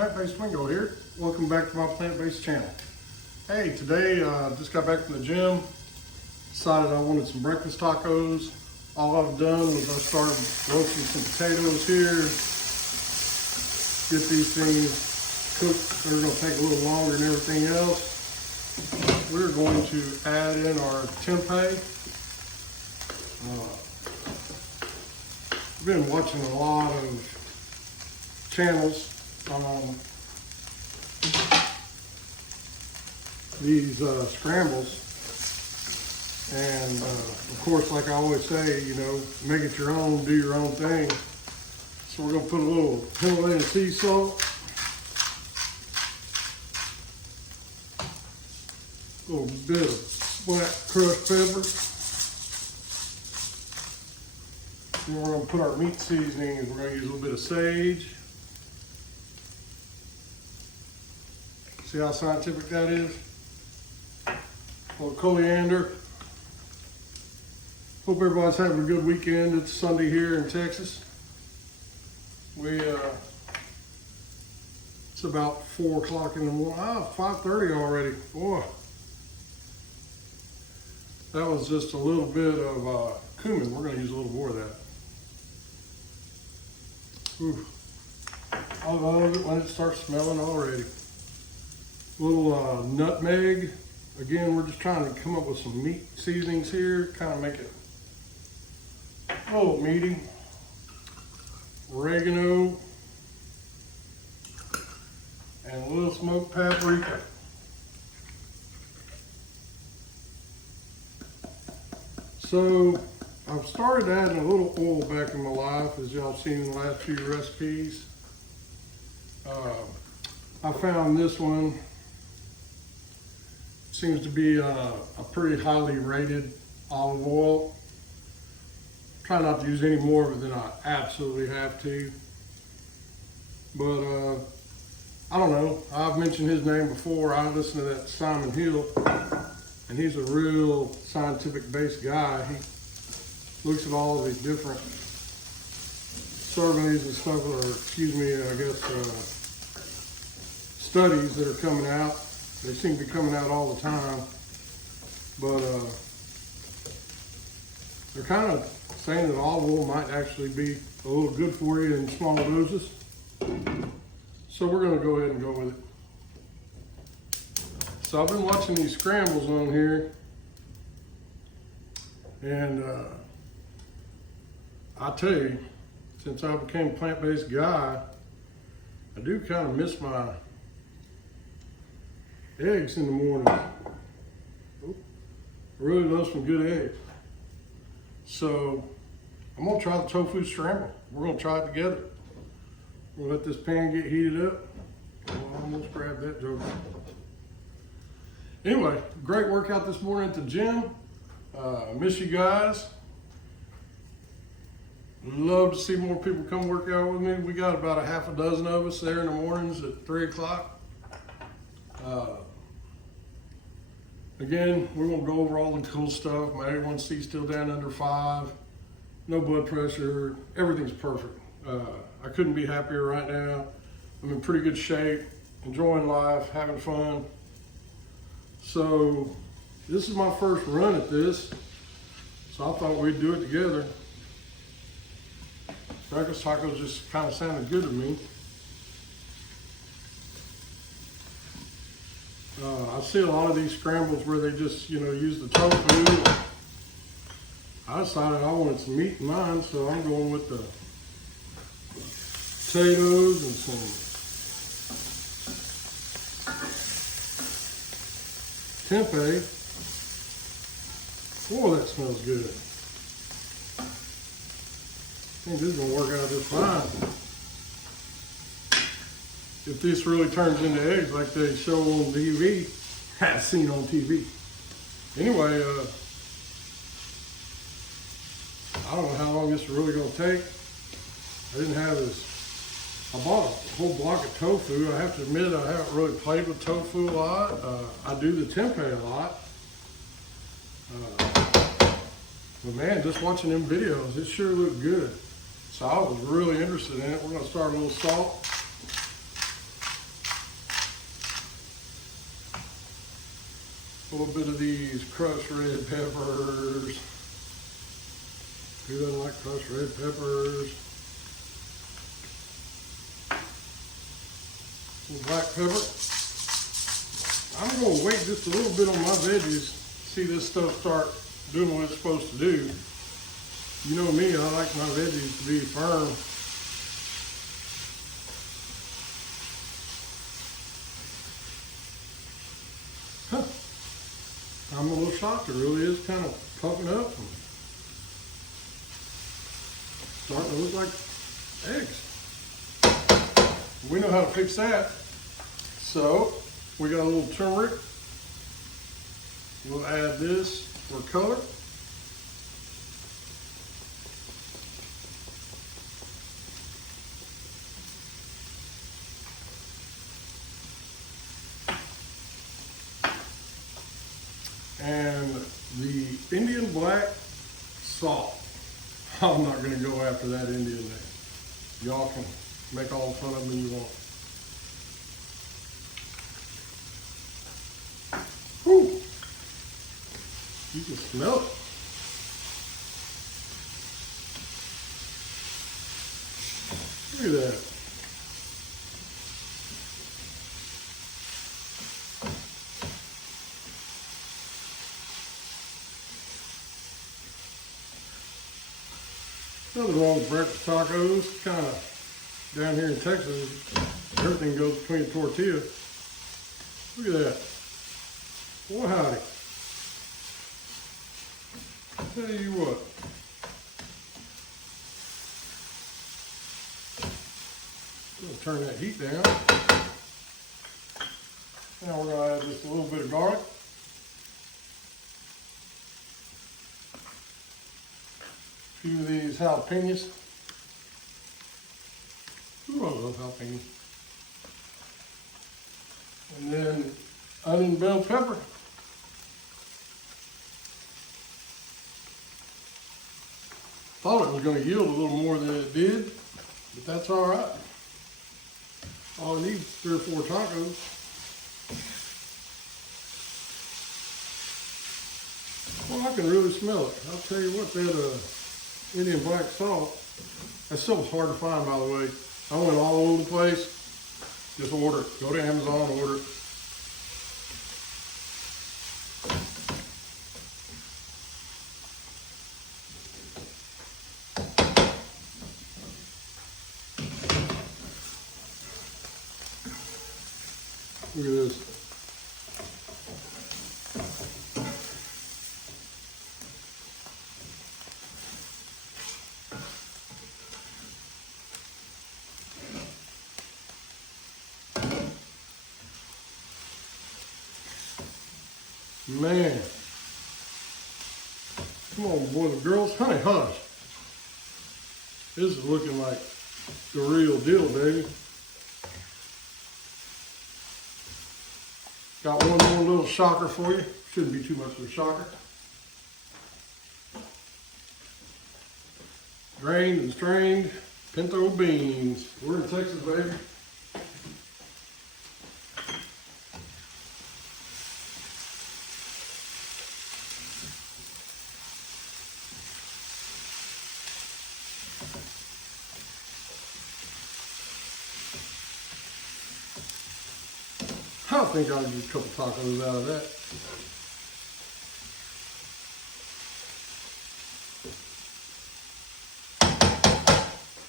Plant-Based Wingo here. Welcome back to my plant-based channel. Hey, today just got back from the gym. Decided I wanted some breakfast tacos. All I've done was I started roasting some potatoes here. Get these things cooked. They're going to take a little longer than everything else. We're going to add in our tempeh. I've been watching a lot of channels on these scrambles, and of course, like I always say, you know, make it your own, do your own thing. So we're going to put a little Himalayan sea salt, a little bit of black crushed pepper. And we're going to put our meat seasoning, and we're going to use a little bit of sage. See how scientific that is? A little coriander. Hope everybody's having a good weekend. It's Sunday here in Texas. It's about 4 o'clock in the morning. 5:30 already. Boy. That was just a little bit of cumin. We're going to use a little more of that. Ooh. I love it when it starts smelling already. A little nutmeg. Again, we're just trying to come up with some meat seasonings here, kind of make it a little meaty. Oregano. And a little smoked paprika. So, I've started adding a little oil back in my life, as y'all seen in the last few recipes. I found this one. Seems to be a pretty highly rated olive oil. Try not to use any more of it than I absolutely have to. But I don't know. I've mentioned his name before. I listen to that Simon Hill, and he's a real scientific-based guy. He looks at all of these different surveys and stuff, or excuse me, I guess studies that are coming out. They seem to be coming out all the time, but they're kind of saying that olive oil might actually be a little good for you in small doses. So we're going to go ahead and go with it. So I've been watching these scrambles on here, and I tell you, since I became a plant-based guy, I do kind of miss my eggs in the morning. I really love some good eggs. So I'm gonna try the tofu scramble. We're gonna try it together. We'll let this pan get heated up. I'll almost grab that joker. Anyway, great workout this morning at the gym. Miss you guys. Love to see more people come work out with me. We got about a half a dozen of us there in the mornings at 3 o'clock. Again, we're going to go over all the cool stuff. My A1C still down under 5. No blood pressure. Everything's perfect. I couldn't be happier right now. I'm in pretty good shape, enjoying life, having fun. So this is my first run at this. So I thought we'd do it together. Breakfast tacos just kind of sounded good to me. I see a lot of these scrambles where they just, you know, use the tofu. I decided I wanted some meat in mine, so I'm going with the potatoes and some tempeh. Boy, that smells good. I think this is going to work out just fine. If this really turns into eggs like they show on TV, I've seen on TV. Anyway, I don't know how long this is really going to take. I didn't have this. I bought a whole block of tofu. I have to admit I haven't really played with tofu a lot. I do the tempeh a lot. But man, just watching them videos, it sure looked good. So I was really interested in it. We're going to start a little salt. A little bit of these crushed red peppers. Who doesn't like crushed red peppers? Some black pepper. I'm gonna wait just a little bit on my veggies. See this stuff start doing what it's supposed to do. You know me, I like my veggies to be firm. Huh. I'm a little shocked. It really is kind of puffing up and starting to look like eggs. We know how to fix that. So we got a little turmeric. We'll add this for color. And the Indian black salt. I'm not going to go after that Indian name. Y'all can make all the fun of them you want. Whew. You can smell it. Look at that. Nothing wrong with breakfast tacos. Kind of down here in Texas, everything goes between the tortilla. Look at that. Boy, howdy. Tell you what. We'll turn that heat down. Now we're going to add just a little bit of garlic. A few of these jalapenos. Ooh, I love jalapenos. And then onion bell pepper. Thought it was going to yield a little more than it did, but that's all right. All I need is 3 or 4 tacos. Well, I can really smell it. I'll tell you what, that Indian black salt, that stuff's hard to find, by the way. I went all over the place. Just order it. Go to Amazon, order it. Look at this. Man. Come on, boys and girls. Honey, hush. This is looking like the real deal, baby. Got one more little shocker for you. Shouldn't be too much of a shocker. Drained and strained pinto beans. We're in Texas, baby. I think I'll get a couple tacos out of that.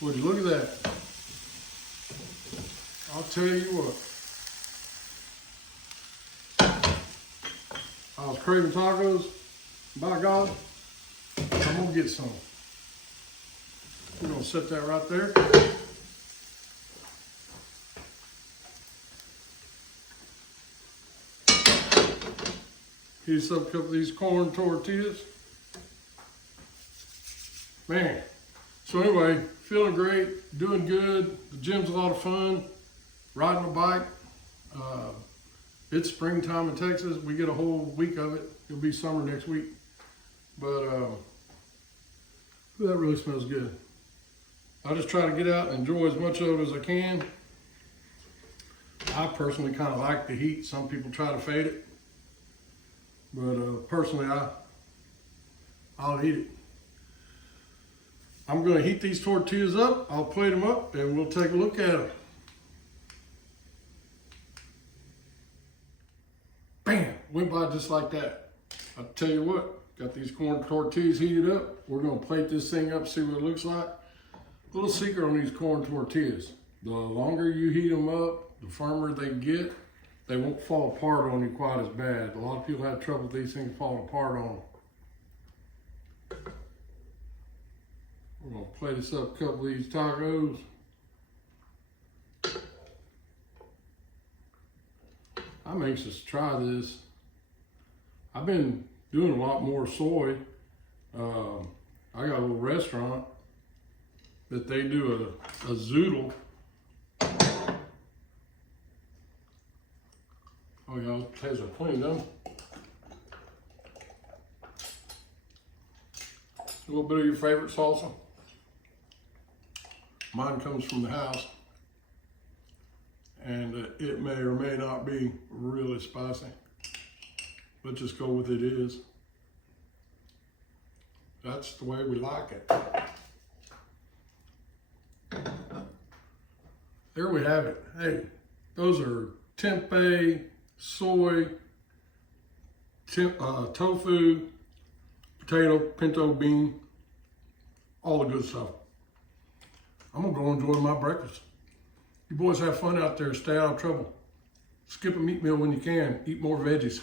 Would you look at that? I'll tell you what. I was craving tacos. By God, I'm gonna get some. We're gonna set that right there. Heat up a couple of these corn tortillas. Man. So anyway, feeling great, doing good. The gym's a lot of fun. Riding a bike. It's springtime in Texas. We get a whole week of it. It'll be summer next week. But that really smells good. I just try to get out and enjoy as much of it as I can. I personally kind of like the heat. Some people try to fade it. But personally, I'll eat it. I'm gonna heat these tortillas up. I'll plate them up and we'll take a look at them. Bam, went by just like that. I'll tell you what, got these corn tortillas heated up. We're gonna plate this thing up, see what it looks like. Little secret on these corn tortillas. The longer you heat them up, the firmer they get. They won't fall apart on you quite as bad. A lot of people have trouble with these things falling apart on them. We're gonna plate this up a couple of these tacos. I'm anxious to try this. I've been doing a lot more soy. I got a little restaurant that they do a zoodle. Oh yeah, potatoes are clean though. A little bit of your favorite salsa. Mine comes from the house. And it may or may not be really spicy. Let's just go with it is. That's the way we like it. There we have it. Hey, those are tempeh, soy, tofu, potato, pinto bean, all the good stuff. I'm gonna go enjoy my breakfast. You boys have fun out there. Stay out of trouble. Skip a meat meal when you can. Eat more veggies.